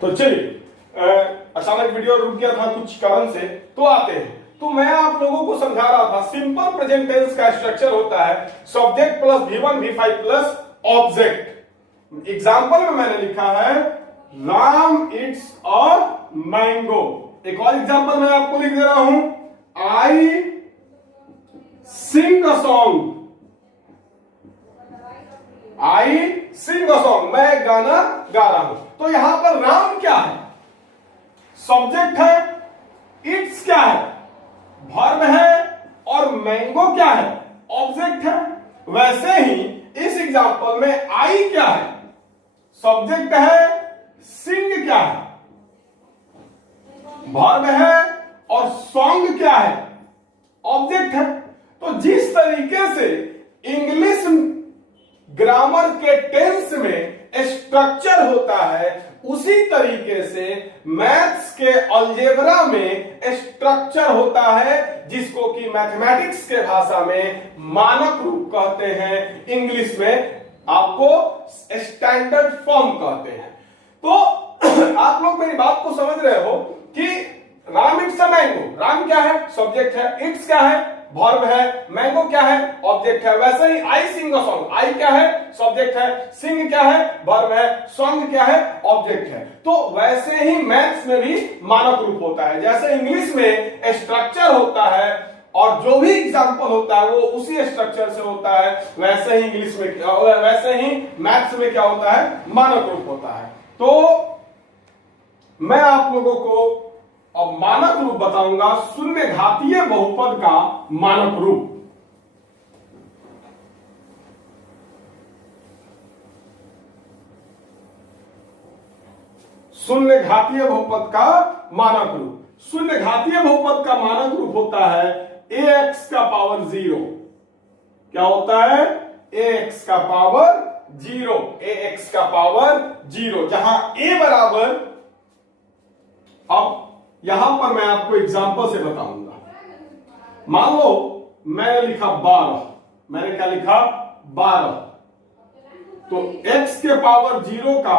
तो चलिए अचानक वीडियो रुक गया था कुछ कारण से, तो आते हैं। तो मैं आप लोगों को समझा रहा था सिंपल प्रेजेंट टेंस का स्ट्रक्चर होता है subject plus V1 V5 plus object. Example में मैंने लिखा है राम इट्स अ मैंगो। एक और एग्जांपल मैं आपको लिख दे रहा हूं, आई सिंग a song. I Singh a song, मैं गाना गा रहा हूं। तो यहां पर राम क्या है? सब्जेक्ट है। इट्स क्या है? वर्ब है। और मैंगो क्या है? ऑब्जेक्ट है। वैसे ही इस एग्जांपल में आई क्या है? सब्जेक्ट है। सिंग क्या है? वर्ब है। और सॉन्ग क्या है? ऑब्जेक्ट है। तो जिस तरीके से इंग्लिश ग्रामर के टेंस में स्ट्रक्चर होता है, उसी तरीके से मैथ्स के अलजेब्रा में स्ट्रक्चर होता है, जिसको कि मैथमेटिक्स के भाषा में मानक रूप कहते हैं, इंग्लिश में आपको स्टैंडर्ड फॉर्म कहते हैं। तो आप लोग मेरी बात को समझ रहे हो कि Ram it's a mango, Ram क्या है? सब्जेक्ट है। इट्स क्या है? वर्ब है। मैंगो क्या है? ऑब्जेक्ट है। वैसे ही आई सिंग अ सॉन्ग, आई क्या है? सब्जेक्ट है। सिंग क्या है? वर्ब है। सॉन्ग क्या है? ऑब्जेक्ट है। तो वैसे ही मैथ्स में भी मानक रूप होता है। जैसे इंग्लिश में स्ट्रक्चर होता है और जो भी एग्जांपल होता है वो उसी स्ट्रक्चर से होता है, वैसे ही इंग्लिश में, वैसे ही मैथ्स में क्या होता है? मानक रूप होता है। तो मैं आप लोगों को अब मानक रूप बताऊंगा, शून्य घातीय बहुपद का मानक रूप। शून्य घातीय बहुपद का मानक रूप। शून्य घातीय बहुपद का मानक रूप होता है ax का पावर 0। क्या होता है? ax का पावर 0। ax का पावर 0, जहां a बराबर, अब यहां पर मैं आपको एग्जांपल से बताऊंगा। मान लो मैंने लिखा 12, मैंने क्या लिखा? 12। तो x के पावर 0 का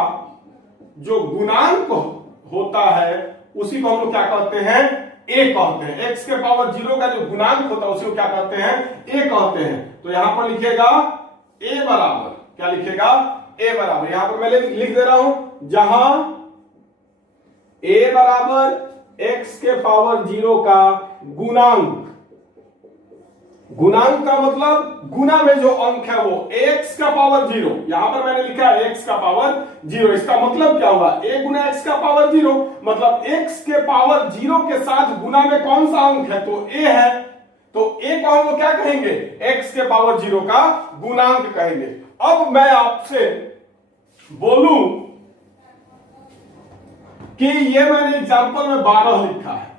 जो गुणांक होता है उसी को हम लोग क्या कहते हैं? a कहते हैं। x के पावर 0 का जो गुणांक होता है उसी को क्या कहते हैं? a कहते हैं। तो यहां पर लिखेगा a बराबर, क्या लिखेगा? a बराबर, यहां पर मैं लिख दे रहा हूं, जहां a बराबर x के पावर 0 का गुणांक। गुणांक का मतलब गुना में जो अंक है वो x का पावर 0। यहां पर मैंने लिखा है x का पावर 0। इसका मतलब क्या होगा? a गुना x का पावर 0, मतलब x के पावर 0 के साथ गुना में कौन सा अंक है? तो a है। तो a को हम लोग क्या कहेंगे? x के पावर 0 का गुणांक कहेंगे। अब मैं आपसे बोलूं कि ये मैंने एग्जांपल में 12 लिखा है,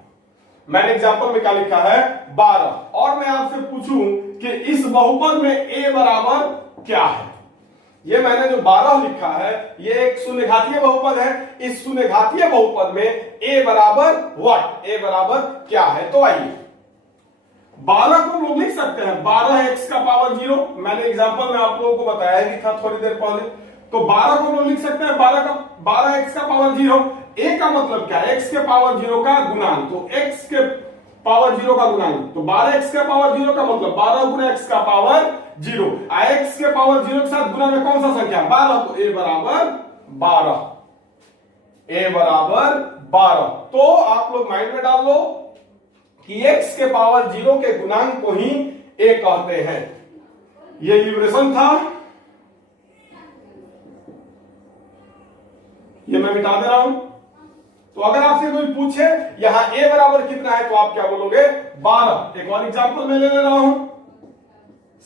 मैंने एग्जांपल में क्या लिखा है? 12, और मैं आपसे पूछूं कि इस बहुपद में a बराबर क्या है? ये मैंने जो 12 लिखा है ये एक शून्य घातीय बहुपद है। इस शून्य घातीय बहुपद में a बराबर व्हाट? a बराबर क्या है? तो आइए 12 को लोग लिख सकते हैं 12 x का पावर 0। मैंने एग्जांपल में आप लोगों को बताया ही था थोड़ी देर पहले। तो 12 को लोग लिख सकते हैं 12 x का पावर 0। a का मतलब क्या है? x के पावर 0 का गुणांक। तो x के पावर 0 का गुणांक, तो 12x के पावर 0 का मतलब 12 गुना x का पावर 0। x के पावर 0 के साथ गुना में कौन सा संख्या? 12। तो a बराबर 12। a बराबर 12। तो आप लोग माइंड में डाल लो कि x के पावर 0 के गुणांक को ही a कहते हैं। ये लिबरेशन था, ये मैं मिटा दे रहा हूं। तो अगर आपसे कोई पूछे यहां a बराबर कितना है तो आप क्या बोलोगे? 12। एक और एग्जांपल मैं ले रहा हूं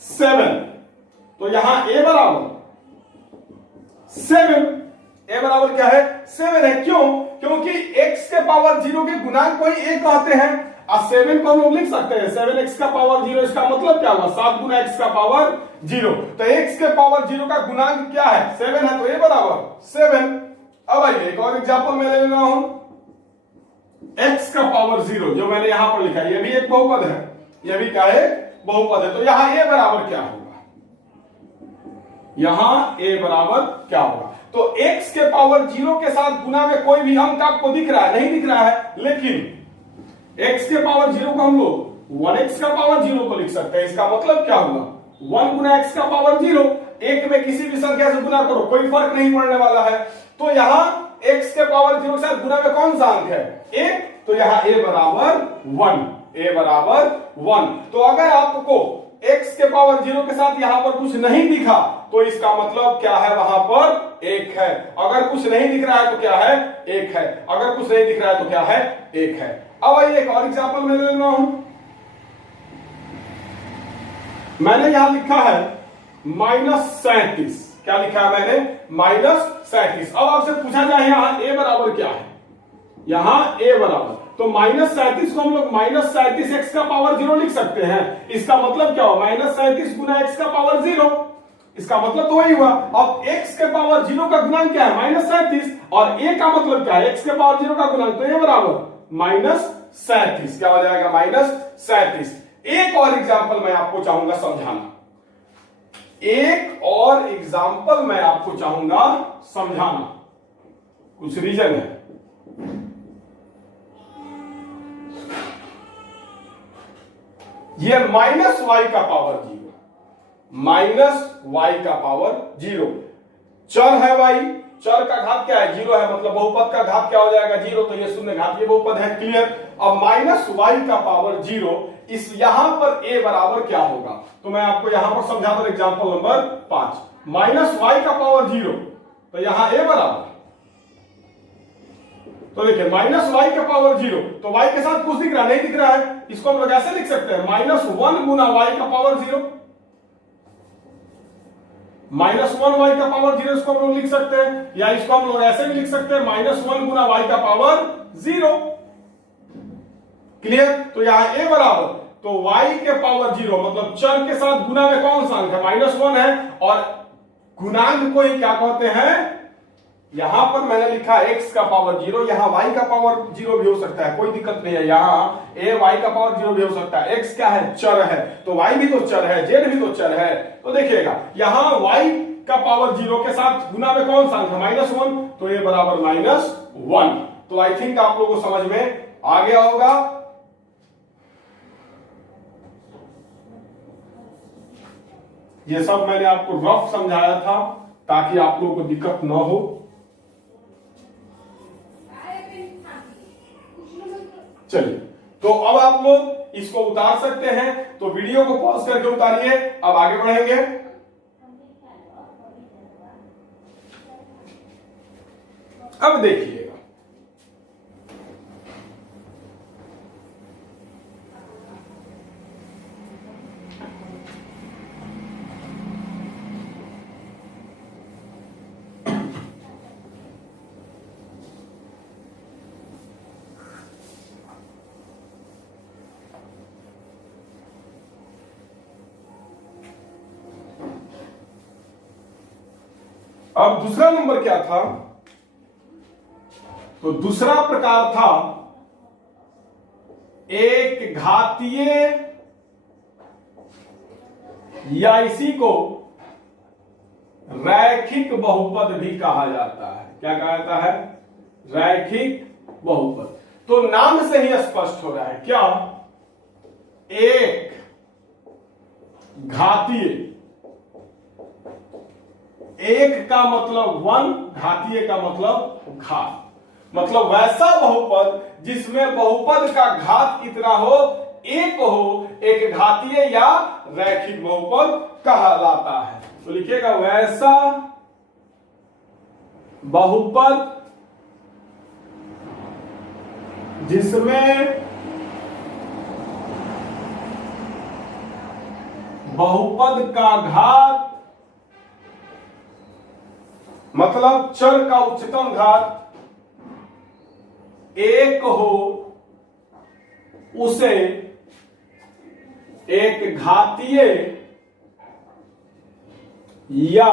7। तो यहां a बराबर 7। a बराबर क्या है? 7 है। क्यों? क्योंकि x के पावर 0 के गुणांक को ही a कहते हैं। अब 7 को हम लोग लिख सकते हैं 7x का पावर 0। इसका मतलब क्या हुआ? 7 गुना x का पावर 0। तो x के पावर 0 का गुणांक क्या है? 7 है। तो a बराबर 7। अब आइए एक और एग्जांपल मैं ले रहा हूं, x का पावर 0 जो मैंने यहां पर लिखा है, यह भी एक बहुपद है, यह भी क्या है? बहुपद है। तो यहां a बराबर क्या होगा? यहां a बराबर क्या होगा? तो x के पावर 0 के साथ गुना में कोई भी अंक आपको दिख रहा है? नहीं दिख रहा है, लेकिन x के पावर 0 को हम लोग 1x का पावर 0 को लिख सकते हैं। इसका मतलब क्या हुआ? 1 गुना x का पावर 0, एक में किसी भी संख्या से गुना करो, कोई फर्क नहीं पड़ने वाला है। तो यहां x के पावर 0 के साथ गुना में कौन सा अंक है? 1, तो यहां a बराबर 1, a बराबर 1। तो अगर आपको x के पावर 0 के साथ यहां पर कुछ नहीं दिखा तो इसका मतलब क्या है? वहां पर 1 है। अगर कुछ नहीं दिख रहा है तो क्या है? 1 है। अगर कुछ नहीं दिख रहा है तो क्या है? 1 है। अब आइए एक और एग्जांपल मैं ले रहा हूं। मैंने यहां लिखा है -37। क्या लिखा है मैंने? -37। अब आपसे पूछा जाए यहां a बराबर क्या है? यहां a बराबर, तो -37 को हम लोग -37 x का पावर 0 लिख सकते हैं। इसका मतलब क्या हो? -37 गुना x का पावर 0। इसका मतलब तो वही हुआ। अब x के पावर 0 का गुणांक क्या है? -37। और a का मतलब क्या है? x के पावर 0 का गुणांक, तो a बराबर -37। क्या हो जाएगा? -37। एक और एग्जाम्पल मैं आपको चाहूंगा समझाना। एक और एग्जाम्पल मैं आपको चाहूंगा समझाना, कुछ रीजन है। ये -y का पावर 0, -y का पावर 0, चर है y, चर का घात क्या है? 0 है, मतलब बहुपद का घात क्या हो जाएगा? 0। तो ये शून्य घातीय बहुपद है। क्लियर? अब -y का पावर 0, इस यहां पर a बराबर क्या होगा? तो मैं आपको यहां पर समझाता हूं। एग्जांपल नंबर 5, -y का पावर 0, तो यहां a बराबर, तो देखिए -y के पावर 0, तो y के साथ कुछ दिख रहा नहीं? दिख रहा है। इसको हम लोग ऐसे लिख सकते हैं, -1 गुना y का पावर 0, -1 y का पावर 0 इसको हम लोग लिख सकते हैं। या इसको हम लोग ऐसे भी लिख सकते हैं, -1 गुना y का पावर 0। क्लियर? तो यहां a बराबर, तो y के पावर 0 मतलब चर के साथ गुना में कौन सा अंक है? -1 है। और गुणांक को ही क्या कहते हैं? यहां पर मैंने लिखा x का पावर 0, यहां y का पावर 0 भी हो सकता है, कोई दिक्कत नहीं है। यहां a y का पावर 0 भी हो सकता है। x क्या है? चर है, तो y भी तो चर है, z भी तो चर है। तो देखिएगा यहां y का पावर 0 के साथ गुना में कौन सा अंक है? -1, तो ये बराबर -1। तो आई थिंक आप लोगों को समझ में आ गया होगा। ये सब मैंने आपको रफ समझाया था ताकि आप लोगों को दिक्कत न हो। चलिए, तो अब आप लोग इसको उतार सकते हैं, तो वीडियो को पॉज करके उतारिए। अब आगे बढ़ेंगे। अब देखिएगा, अब दूसरा नंबर क्या था? तो दूसरा प्रकार था एक घातीय, या इसी को रैखिक बहुपद भी कहा जाता है। क्या कहा जाता है? रैखिक बहुपद। तो नाम से ही स्पष्ट हो रहा है क्या? एक घातीय, एक का मतलब 1, घातीय का मतलब घात, मतलब वैसा बहुपद जिसमें बहुपद का घात कितना हो? 1 हो, एक घातीय या रैखिक बहुपद कहलाता है। तो लिखिएगा वैसा बहुपद जिसमें बहुपद का घात, मतलब चर का उच्चतम घात 1 हो, उसे एक घातीय या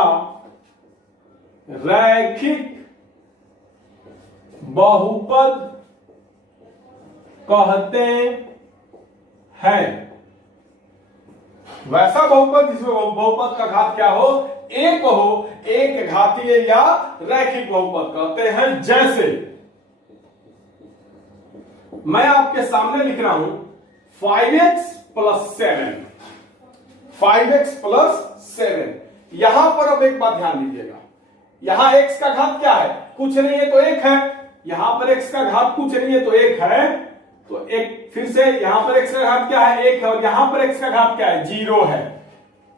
रैखिक बहुपद कहते हैं। वैसा बहुपद जिसमें बहुपद का घात क्या हो? एक को एक घातीय या रैखिक बहुपद कहते हैं। जैसे मैं आपके सामने लिख रहा हूं 5x प्लस 7, 5x प्लस 7। यहां पर अब एक बात ध्यान दीजिएगा, यहां x का घात क्या है, कुछ नहीं है तो एक है। यहां पर x का घात कुछ नहीं है तो एक है, तो एक फिर से यहां पर x का घात क्या है, एक है। और यहां पर x का घात क्या है, 0 है।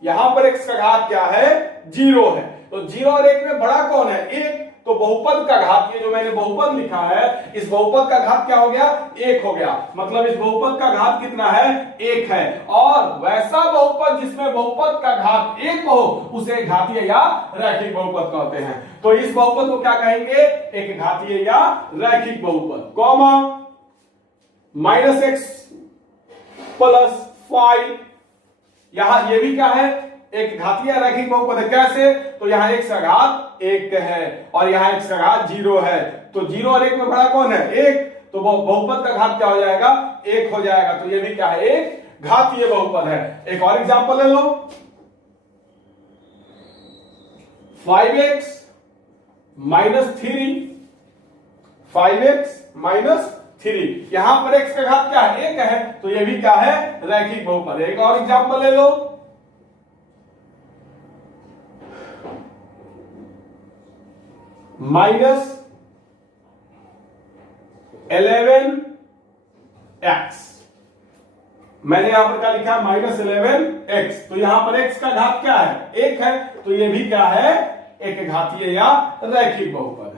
यहां पर x का घात क्या है, 0 है। तो 0 और 1 में बड़ा कौन है, 1। तो बहुपद का घात, ये जो मैंने बहुपद लिखा है, इस बहुपद का घात क्या हो गया, 1 हो गया। मतलब इस बहुपद का घात कितना है, 1 है। और वैसा बहुपद जिसमें बहुपद का घात 1 हो उसे घातीय या रैखिक बहुपद कहते हैं। तो इस बहुपद को क्या कहेंगे, एक घातीय या रैखिक बहुपद। कॉमा -x प्लस 5, यहां ये भी क्या है, एक घातीय रैखिक बहुपद है। कैसे, तो यहां x का घात 1 है और यहां x का घात 0 है। तो 0 और 1 में बड़ा कौन है, 1। तो बहुपद का घात क्या हो जाएगा, 1 हो जाएगा। तो ये भी क्या है, एक घातीय बहुपद है। एक और एग्जांपल ले लो, 5x माइनस 3, 5x माइनस 3। यहां पर x का घात क्या है, 1 है। तो ये भी क्या है, रैखिक बहुपद है। एक और एग्जांपल ले लो, -11x। मैंने यहां पर क्या लिखा, -11x। तो यहां पर x का घात क्या है, 1 है। तो ये भी क्या है, एक घातीय या रैखिक बहुपद है।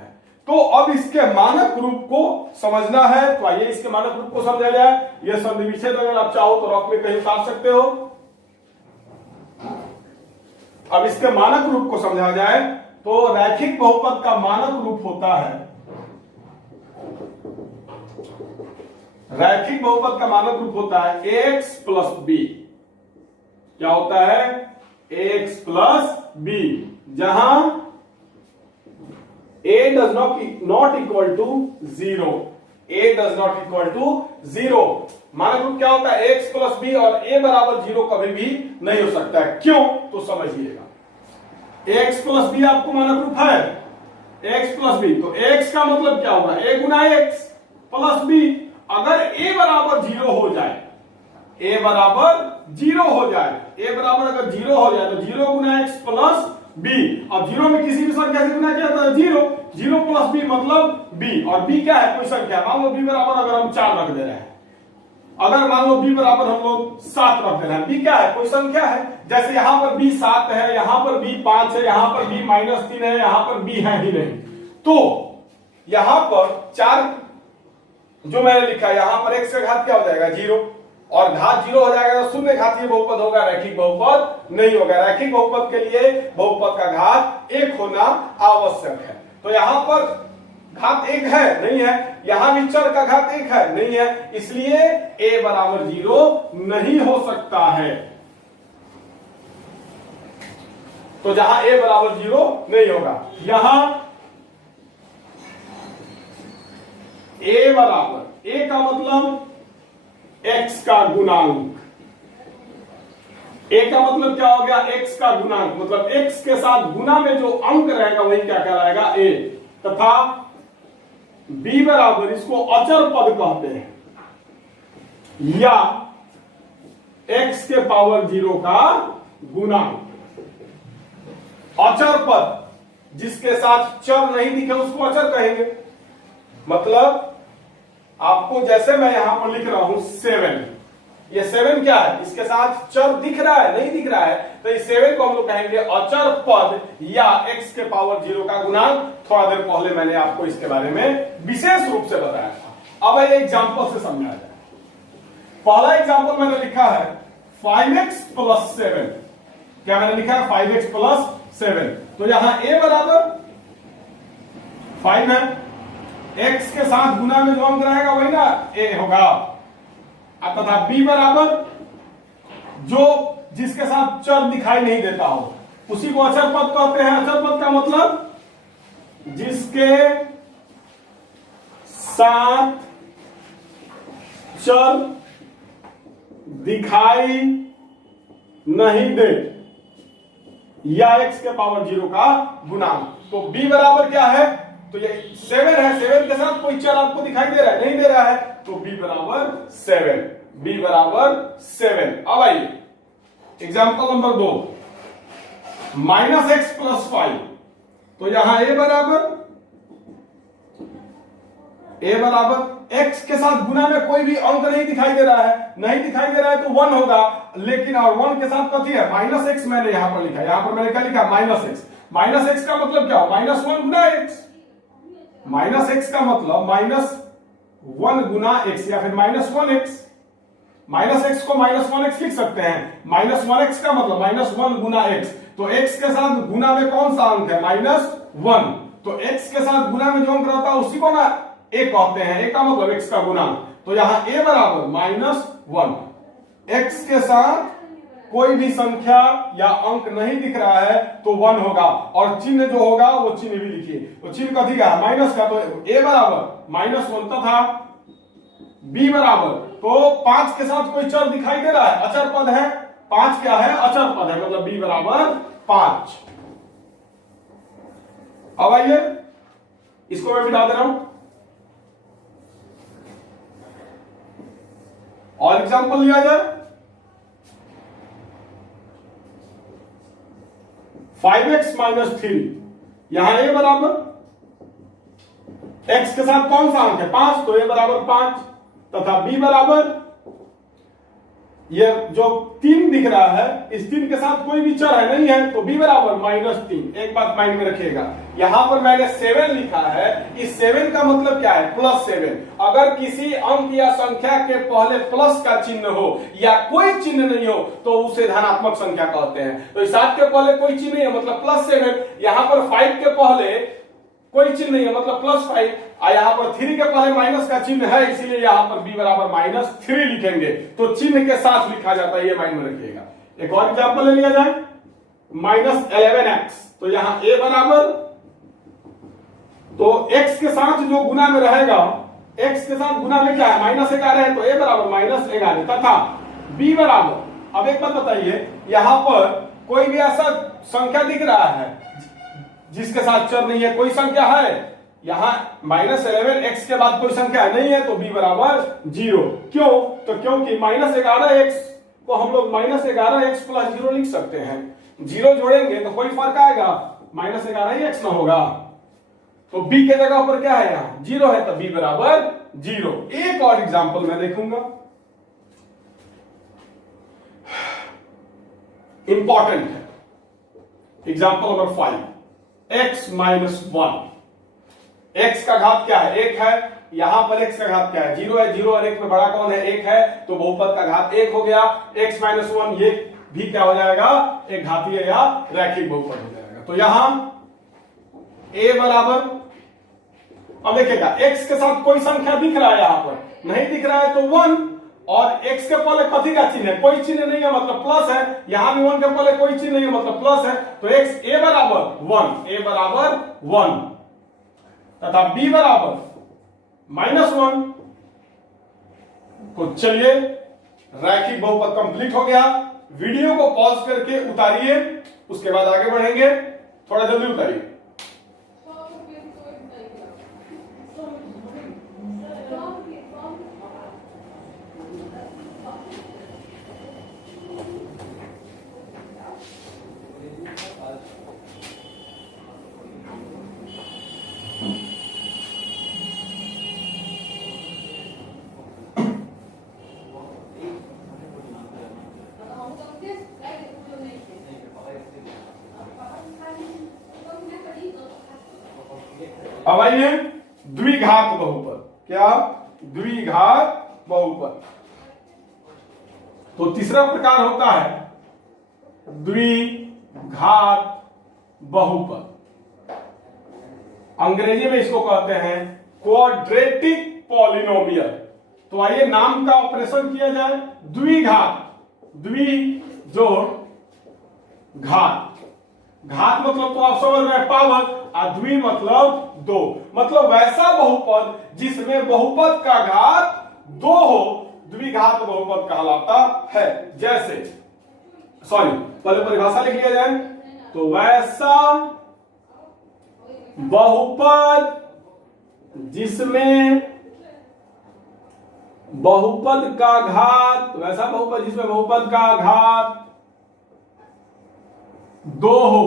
तो अब इसके मानक रूप को समझना है, तो आइए इसके मानक रूप को समझा जाए। यह संधि विच्छेद अगर आप चाहो तो रफ में कहीं उतार सकते हो। अब इसके मानक रूप को समझा जाए तो रैखिक बहुपद का मानक रूप होता है, रैखिक बहुपद का मानक रूप होता है ax प्लस b। क्या होता है, ax प्लस b, जहां a does not equal to 0, a does not equal to 0। मानक रूप क्या होता है, ax प्लस b, और a बराबर 0 कभी भी नहीं हो सकता है। क्यों, तो समझिएगा। x प्लस b आपको मानक रूप है, x प्लस b। तो x का मतलब क्या होगा, a Guna x plus b। अगर a बराबर 0 हो जाए, a बराबर 0 हो जाए, a बराबर अगर 0 हो जाए तो 0 गुना x प्लस b। अब 0 में किसी भी संख्या से गुना किया था, 0, 0 प्लस b मतलब b। और b क्या है, कोई संख्या। मान लो b बराबर अगर हम 4 रख दे रहे हैं, अगर मान लो b बराबर हम लोग 7 रख दे रहे हैं, b क्या है, कोई संख्या है। जैसे यहां पर b 7 है, यहां पर b 5 है, यहां पर b -3 है, यहां पर b है ही नहीं। तो यहां पर 4 जो मैंने लिखा है, यहां पर x का घात क्या हो जाएगा, 0। और घात 0 हो जाएगा तो शून्य घातीय बहुपद होगा, रैखिक बहुपद नहीं होगा। रैखिक बहुपद के लिए बहुपद का घात 1 होना आवश्यक है। तो यहां पर घात 1 है, नहीं है। यहां भी चर का घात 1 है, नहीं है। इसलिए a बराबर 0 नहीं हो सकता है। तो जहां a बराबर 0 नहीं होगा, यहां a बराबर, a का मतलब x का गुणांक, a का मतलब क्या हो गया, x का गुणांक। मतलब x के साथ गुना में जो अंक रहेगा वही क्या कहलाएगा, a। तथा b बराबर, इसको अचर पद कहते हैं, या x के पावर 0 का गुणांक। अचर पद जिसके साथ चर नहीं दिखे उसको अचर कहेंगे। मतलब आपको जैसे मैं यहां पर लिख रहा हूं 7, ये 7 क्या है, इसके साथ चर दिख रहा है, नहीं दिख रहा है, तो इस 7 को हम लोग कहेंगे अचर पद या x के पावर 0 का गुणांक। थोड़ा देर पहले मैंने आपको इसके बारे में विशेष रूप से बताया था। अब ये एग्जांपल से समझा जाए। पहला एग्जांपल मैंने लिखा है 5x प्लस 7। क्या मैंने लिखा है, 5x प्लस 7। तो यहां a बराबर 5 है, x के साथ गुना में जो अंक रहेगा वही ना a होगा। तथा b बराबर जो जिसके साथ चर दिखाई नहीं देता हो उसी को अचर पद कहते हैं। अचर पद का मतलब जिसके साथ चर दिखाई नहीं दे, या x के पावर 0 का गुणांक। तो b बराबर क्या है, तो ये 7 है, 7 के साथ कोई चर आपको दिखाई दे रहा है, नहीं दे रहा है, तो b बराबर 7, b बराबर 7। अब आइए एग्जाम्पल नंबर 2, -x + 5। तो यहां a बराबर x के साथ गुना में कोई भी अंक नहीं दिखाई दे रहा है, नहीं दिखाई दे रहा है तो 1 होगा, लेकिन और 1 के साथ कथी है, -x मैंने यहां पर लिखा है, यहां पर मैंने क्या लिखा, -x। -x का मतलब क्या हो, -1 गुना x, -x का मतलब -1 गुना x या फिर -1x। -x को -1x लिख सकते हैं, -1x का मतलब -1 गुना x, तो x के साथ गुना में कौन सा अंक है, -1, तो x के साथ गुना में जो अंक रहता है उसी को ना a कहते हैं, a का मतलब x का गुना। तो यहां a बराबर -1, x के साथ कोई भी संख्या या अंक नहीं दिख रहा है तो 1 होगा, और चिन्ह जो होगा वो चिन्ह भी लिखिए, तो चिन्ह कथी का, माइनस का, तो a बराबर -1 तथा b बराबर, तो 5 के साथ कोई चर दिखाई दे रहा है, अचर पद है, 5 क्या है, अचर पद है, मतलब b बराबर 5। अब आइए इसको मैं मिटा दे रहा हूं और एग्जांपल लिया जाए। 5x - 3, यहां a बराबर x के साथ कौन सा अंक है, 5, तो a बराबर 5 तथा b बराबर, ये जो 3 दिख रहा है, इस 3 के साथ कोई भी चर है नहीं है, तो b बराबर -3। एक बात माइंड में रखिएगा, यहां पर मैंने 7 लिखा है, इस 7 का मतलब क्या है, +7। अगर किसी अंक या संख्या के पहले प्लस का चिन्ह हो या कोई चिन्ह नहीं हो तो उसे धनात्मक संख्या कहते हैं। तो इस 7 के पहले कोई चिन्ह नहीं है मतलब +7, यहां पर 5 के पहले कोई चिन्ह नहीं है मतलब +5, और यहां पर 3 के पहले माइनस का चिन्ह है, इसीलिए यहां पर b बराबर -3 लिखेंगे, तो चिन्ह के साथ लिखा जाता है, ये माइंड में रखिएगा। एक और एग्जांपल ले लिया जाए, -11x, तो यहां a बराबर, तो x के साथ जो गुना में रहेगा, x के साथ गुना में क्या है, -11 है, तो a बराबर -11 तथा b बराबर, अब एक बात बताइए, यहां पर कोई भी ऐसा संख्या दिख रहा है जिसके साथ चर नहीं है, कोई संख्या है, यहां -11x के बाद कोई संख्या नहीं है, तो b बराबर 0। क्यों, तो क्योंकि -11x को हम लोग -11x + 0 लिख सकते हैं, 0 जोड़ेंगे तो कोई फर्क आएगा, -11x ना होगा, तो b के जगह पर क्या है, यहां 0 है, तो b बराबर 0। एक और एग्जांपल मैं देखूंगा, इंपॉर्टेंट है, एग्जांपल नंबर 5, x - 1, x का घात क्या है, 1 है, यहां पर x का घात क्या है, 0 है, 0 और 1 में बड़ा कौन है, 1 है, तो बहुपद का घात 1 हो गया, x - 1 ये भी क्या हो जाएगा, एक घातीय या रैखिक बहुपद हो जाएगा। तो यहां a बराबर, अब देखिएगा x के साथ कोई संख्या दिख रहा है, यहां पर नहीं दिख रहा है तो 1, और x के पहले कथी का चिन्ह है, कोई चिन्ह नहीं है मतलब प्लस है, यहां भी 1 के पहले कोई चिन्ह नहीं है मतलब प्लस है, तो a बराबर 1 तथा b बराबर -1। तो चलिए रैखिक बहुपद कंप्लीट हो गया, वीडियो को पॉज करके उतारिए, उसके बाद आगे बढ़ेंगे, थोड़ा जल्दी उतारिए। अब आइए द्विघात बहुपद, क्या, द्विघात बहुपद। तो तीसरा प्रकार होता है द्विघात बहुपद, अंग्रेजी में इसको कहते हैं क्वाड्रेटिक पॉलिनोमियल। तो आइए नाम का ऑपरेशन किया जाए, द्विघात, द्वि जोड़ घात, घात मतलब तो आप समझ रहे हैं पावर, और द्वि मतलब 2, मतलब वैसा बहुपद जिसमें बहुपद का घात 2 हो, द्विघात बहुपद कहलाता है। जैसे, सॉरी, पहले परिभाषा लिख लिया जाए, तो वैसा बहुपद जिसमें बहुपद का घात, वैसा बहुपद जिसमें बहुपद का घात 2 हो,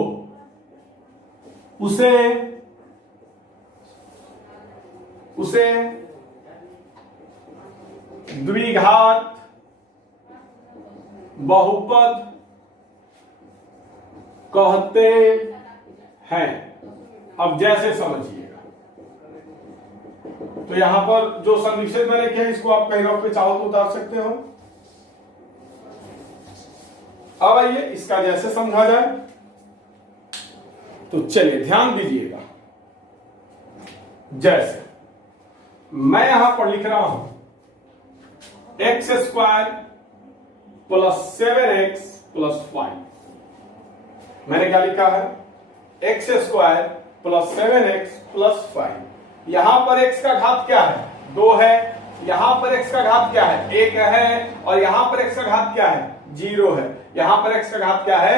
उसे द्विघात बहुपद कहते हैं। अब जैसे समझिएगा, तो यहां पर जो संक्षेप मैंने किया इसको आप कहीं रफ पे चाहो तो उतार सकते हो। अब आइए इसका जैसे समझा जाए, तो चलिए ध्यान दीजिएगा। जैसे मैं यहां पर लिख रहा हूं x square plus 7x plus 5। मैंने क्या लिखा है? X square plus 7x plus 5। यहां पर x का घात क्या है? 2 है। यहां पर x का घात क्या है? 1 है। और यहां पर x का घात क्या है? 0 है। यहां पर x का घात क्या है?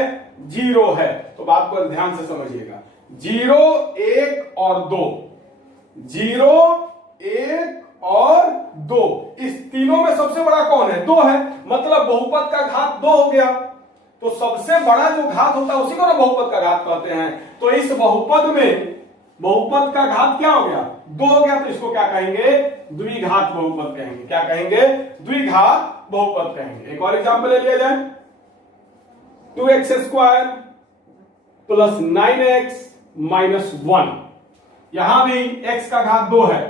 0 है। तो बात को ध्यान से समझिएगा। 0, 1 और 2, 0, 1 और 2, इस तीनों में सबसे बड़ा कौन है? 2 है। मतलब बहुपद का घात 2 हो गया। तो सबसे बड़ा जो घात होता है उसी को ना बहुपद का घात कहते हैं। तो इस बहुपद में बहुपद का घात क्या हो गया? 2 हो गया। तो इसको क्या कहेंगे? द्विघात बहुपद कहेंगे। क्या कहेंगे? द्विघात बहुपद कहेंगे। एक और एग्जांपल ले लिया जाए, 2x square plus 9x minus 1। यहां भी x का घात 2 है,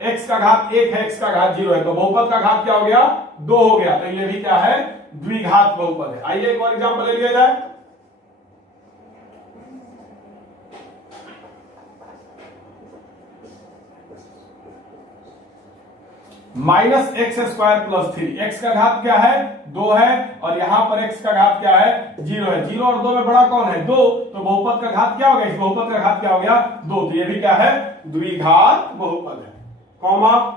x का घात 1 है, x का घात 0 है। तो बहुपद का घात क्या हो गया? 2 हो गया। तो ये भी क्या है? द्विघात बहुपद है। आइए एक और एग्जांपल ले लिया जाए, minus x square plus 3। X का घात क्या है? 2 है। और यहां पर एक्स का घात क्या है? 0 है। 0 और 2 में बड़ा कौन है? 2। तो बहुपद का घात क्या हो गया? इस बहुपद का घात क्या हो गया? 2। तो ये भी क्या है? द्विघात बहुपद है। कॉमा,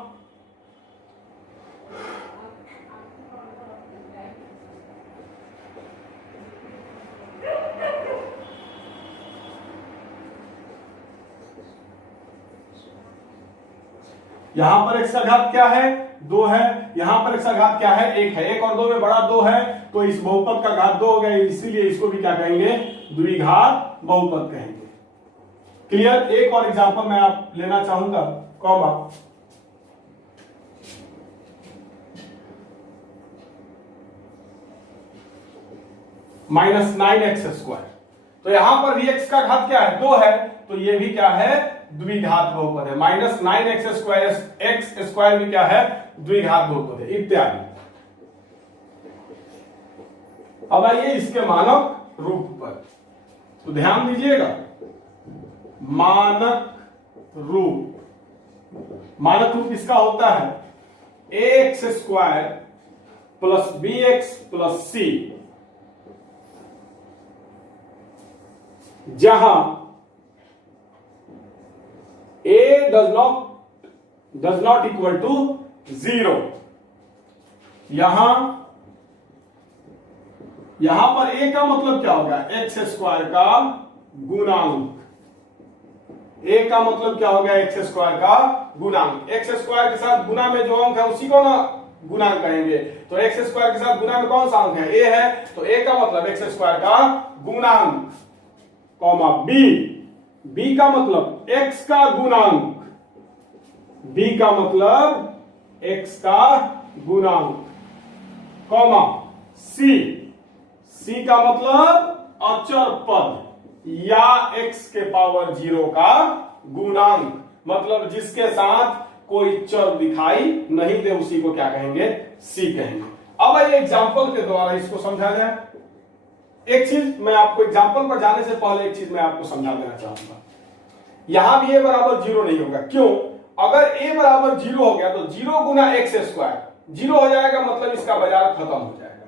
यहां पर x का घात क्या है? 2 है। यहां पर x का घात क्या है? 1 है। 1 और 2 में बड़ा 2 है। तो इस बहुपद का घात 2 हो गया, इसीलिए इसको भी क्या कहेंगे? द्विघात बहुपद कहेंगे। क्लियर? एक और एग्जांपल मैं आप लेना चाहूंगा, कॉमा, माइनस 9x स्क्वायर। तो यहां पर भी x का घात क्या है? 2 है। तो ये भी क्या है? द्विघात बहुपद है। Minus 9x square, x square भी क्या है? द्विघात बहुपद है, इत्यादि। अब आइए इसके मानक रूप पर, तो ध्यान दीजिएगा। मानक रूप, मानक रूप इसका होता है ax square plus bx plus c, जहां a does not equal to 0। यहां पर a का मतलब क्या होगा? एक्स स्क्वायर का गुणांक। a का मतलब क्या हो गया? एक्स स्क्वायर का गुणांक। एक्स स्क्वायर के साथ गुना में जो अंक है उसी को ना गुणांक कहेंगे। तो एक्स स्क्वायर के साथ गुना में कौन सा अंक है? a है। तो a का मतलब एक्स स्क्वायर का गुणांक, कॉमा, b का मतलब x का गुणांक, b का मतलब x का गुणांक, कॉमा, c का मतलब अचर पद या x के पावर 0 का गुणांक, मतलब जिसके साथ कोई चर दिखाई नहीं दे उसी को क्या कहेंगे? c कहेंगे। अब ये एग्जांपल के द्वारा इसको समझा जाए। एक चीज मैं आपको एग्जांपल पर जाने से पहले एक चीज मैं आपको समझा देना चाहूंगा। यहां भी a बराबर 0 नहीं होगा। क्यों? अगर a बराबर 0 हो गया तो 0 गुना एक्स स्क्वायर 0 हो जाएगा, मतलब इसका बाजार खत्म हो जाएगा।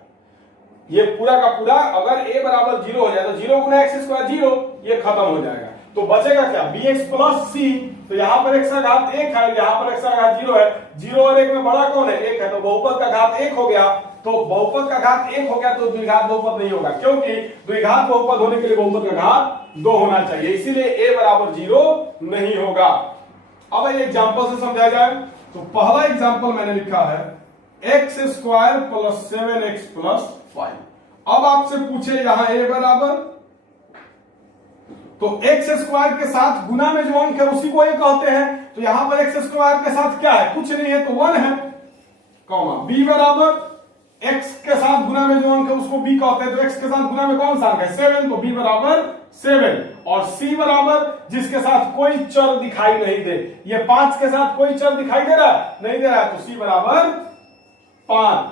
ये पूरा का पूरा अगर a बराबर 0 हो जाए तो 0 गुना एक्स स्क्वायर 0, ये खत्म हो जाएगा। तो बचेगा क्या, bx प्लस सी। तो यहाँ पर x का घात 1 है, यहाँ पर x का घात 0 है, 0 और 1 में बड़ा कौन है, 1 है, तो बहुपद का घात 1 हो गया। तो बहुपद का घात 1 हो गया तो द्विघात बहुपद नहीं होगा, क्योंकि द्विघात बहुपद होने के लिए बहुपद का घात 2 होना चाहिए, इसीलिए a बराबर 0 नहीं होगा। अब ये एग्जांपल से समझाया जाए। तो पहला एग्जांपल मैंने लिखा है x square plus 7x plus 5। अब आपसे पूछे यहां a बराबर, तो x स्क्वायर के साथ गुना में जो अंक है उसी को a कहते हैं। तो यहां पर x स्क्वायर के साथ क्या है, कुछ नहीं है, तो 1 है, कॉमा b बराबर x के साथ गुना में जो अंक है उसको b कहते हैं। तो x के साथ गुना में कौन सा अंक है, 7, तो b बराबर 7। और c बराबर जिसके साथ कोई चर दिखाई नहीं दे, ये 5 के साथ कोई चर दिखाई दे रहा है, नहीं दे रहा है, तो c बराबर 5।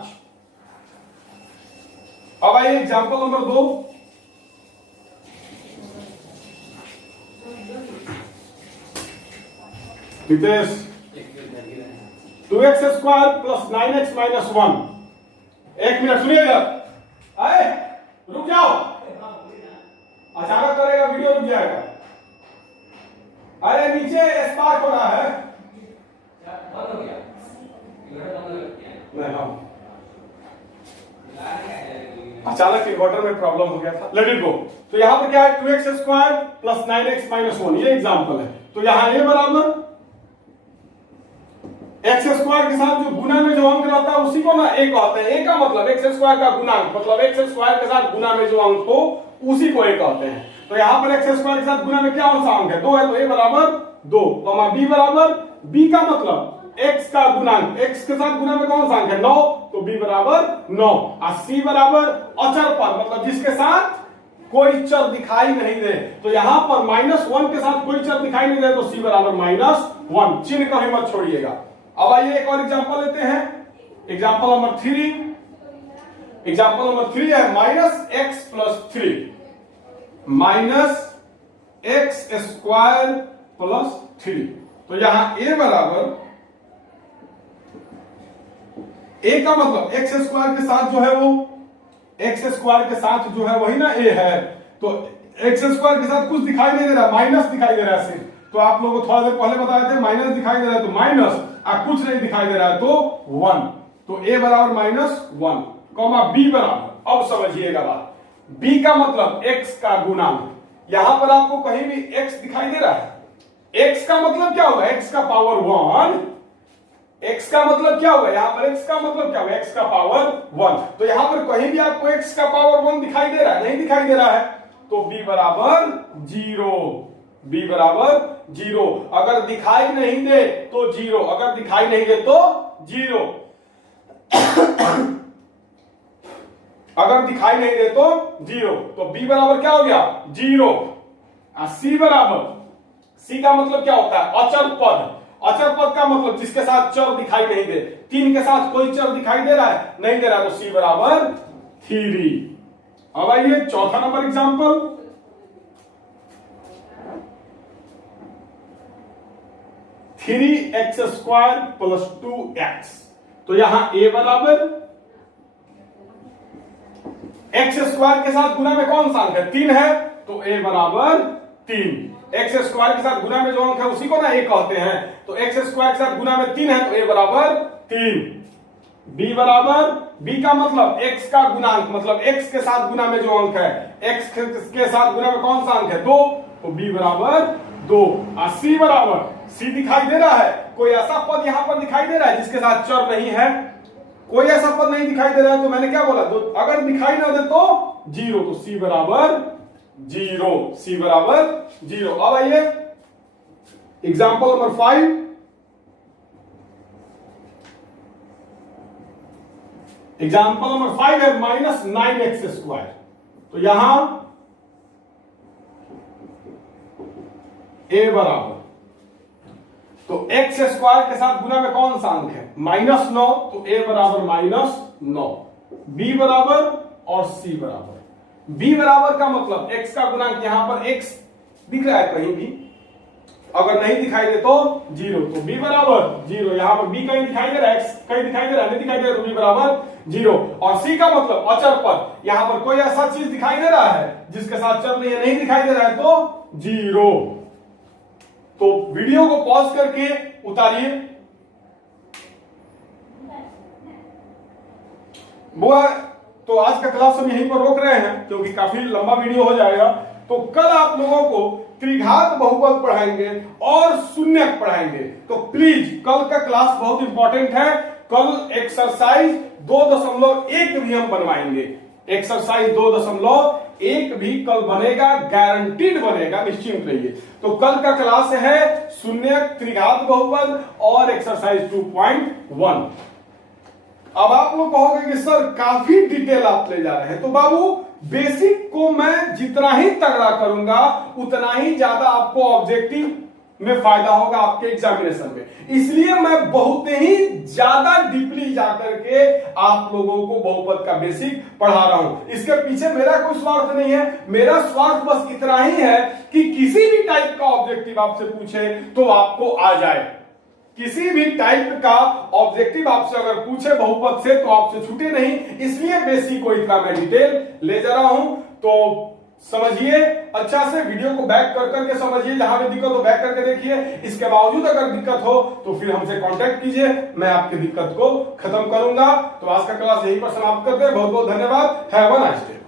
अब आइए example number 2। Nitesh, 2x square plus 9x minus 1। एक मिनट सुनिएगा, आए रुक जाओ, अचानक करेगा वीडियो रुक जाएगा। अरे नीचे स्पार्क हो रहा है, बंद हो गया, नहीं हाँ अचानक इन्वर्टर में प्रॉब्लम हो गया था, लेट इट गो। तो यहां पर क्या है, 2x square plus 9x minus 1, ये एग्जांपल है। तो यहां a बराबर x स्क्वायर के साथ जो गुना में जो अंक रहता है उसी को ना a कहते हैं। a का मतलब x स्क्वायर का गुणांक, मतलब x स्क्वायर के साथ गुना में जो अंक हो उसी को a कहते हैं। तो यहां पर x स्क्वायर के साथ गुना में क्या सा अंक है, 2 है, तो a बराबर 2, b बराबर, b का मतलब x का गुणांक, x के साथ गुना में कौन सा अंक है, 9, तो b बराबर 9। और c बराबर अचर पद, मतलब जिसके साथ कोई चर दिखाई नहीं दे। तो यहां पर -1 के साथ कोई चर दिखाई नहीं दे, तो c बराबर -1। चिन्ह कभी मत छोड़िएगा। अब आइए एक और एग्जांपल लेते हैं, एग्जांपल नंबर 3। एग्जांपल नंबर 3 है -x plus 3, -x square plus 3। तो यहां a बराबर, a का मतलब x स्क्वायर के साथ जो है वो, x स्क्वायर के साथ जो है वही ना a है, तो x स्क्वायर के साथ कुछ दिखाई नहीं दे रहा, माइनस दिखाई दे रहा है सिर्फ। तो आप लोगों को थोड़ा देर पहले बताए थे माइनस दिखाई दे रहा है, तो माइनस, कुछ नहीं दिखाई दे रहा है तो 1। तो a बराबर -1, कॉमा b बराबर, अब समझिएगा बात, b का मतलब x का गुणांक। यहां पर आपको कहीं भी x दिखाई दे रहा है, x का मतलब क्या होगा, x का पावर 1, x का मतलब क्या होगा, यहां पर x का मतलब क्या होगा, x का पावर 1। तो यहां पर कहीं भी आपको x का पावर 1 दिखाई दे रहा है, नहीं दिखाई दे रहा है, तो b बराबर 0, b बराबर 0। अगर दिखाई नहीं दे तो 0, अगर दिखाई नहीं दे तो 0, अगर दिखाई नहीं दे तो 0। तो b बराबर क्या हो गया, 0। c बराबर, c का मतलब क्या होता है, अचर पद। अचर पद का मतलब जिसके साथ चर दिखाई नहीं दे, 3 के साथ कोई चर दिखाई दे रहा है, नहीं दे रहा है, तो c बराबर 3। अब आइए चौथा number example, three x square plus 2x। तो यहां a बराबर, x स्क्वायर के साथ गुना में कौन सा अंक है, 3 है, तो a बराबर 3। एक्स स्क्वायर के साथ गुना में जो अंक है उसी को ना a कहते हैं। तो एक्स स्क्वायर के साथ गुना में 3 है, तो a बराबर 3। b बराबर, b का मतलब x का गुणांक, मतलब x के साथ गुना में जो अंक है, x के साथ गुना में कौन सा अंक है, 2, तो b बराबर 2। और c बराबर, c दिखाई दे रहा है, कोई ऐसा पद यहां पर दिखाई दे रहा है जिसके साथ चर नहीं है, कोई ऐसा पद नहीं दिखाई दे रहा है, तो मैंने क्या बोला, तो अगर दिखाई ना दे तो 0, तो c बराबर 0, c बराबर 0। अब आइए एग्जांपल नंबर 5। एग्जांपल नंबर 5 है -9x स्क्वायर। तो यहां a बराबर, तो x स्क्वायर के साथ गुना में कौन सा अंक है, -9, तो a बराबर -9। b बराबर और c बराबर, b बराबर का मतलब x का गुणांक, यहां पर x दिख रहा है कहीं भी, अगर नहीं दिखाई दे तो 0, तो b बराबर 0। यहां पर b कहीं दिखाई दे रहा है, x कहीं दिखाई दे रहा है, नहीं दिखाई दे रहा, तो b बराबर 0। और c का मतलब अचर पद, यहां पर कोई ऐसा चीज दिखाई दे रहा है जिसके साथ चर नहीं दिखाई दे रहा है, तो 0। तो वीडियो को पॉज करके उतारिए। बुआ, तो आज का क्लास हम यहीं पर रोक रहे हैं क्योंकि काफी लंबा वीडियो हो जाएगा। तो कल आप लोगों को त्रिघात बहुपद पढ़ाएंगे और शून्यक पढ़ाएंगे। तो प्लीज कल का क्लास बहुत इंपॉर्टेंट है। कल एक्सरसाइज 2.1 भी हम बनवाएंगे। एक्सरसाइज 2.1 भी कल बनेगा, गारंटीड बनेगा, निश्चिंत रहिए। तो कल का क्लास है शून्यक, त्रिघात बहुपद और एक्सरसाइज 2.1। अब आप लोग कहोगे कि सर काफी डिटेल आप ले जा रहे हैं। तो बाबू, बेसिक को मैं जितना ही तगड़ा करूंगा उतना ही ज्यादा आपको ऑब्जेक्टिव में फायदा होगा आपके एग्जामिनेशन में। इसलिए मैं बहुत ही ज्यादा डीपली जाकर के आप लोगों को बहुपद का बेसिक पढ़ा रहा हूं। इसके पीछे मेरा कोई स्वार्थ नहीं है। मेरा स्वार्थ बस इतना ही है कि किसी भी टाइप का ऑब्जेक्टिव आपसे पूछे तो आपको आ जाए। किसी भी टाइप का ऑब्जेक्टिव आपसे अगर पूछे बहुपद से तो आपसे छूटे नहीं। इसलिए बेसिक को इतना मैं डिटेल ले जा रहा हूं। तो समझिए अच्छा से, वीडियो को बैक कर करके समझिए। जहां भी दिक्कत हो बैक करके देखिए। इसके बावजूद अगर दिक्कत हो तो फिर हमसे कांटेक्ट कीजिए, मैं आपकी दिक्कत को खत्म करूंगा। तो आज का क्लास यहीं पर समाप्त करते हैं। बहुत बहुत धन्यवाद। Have a nice day.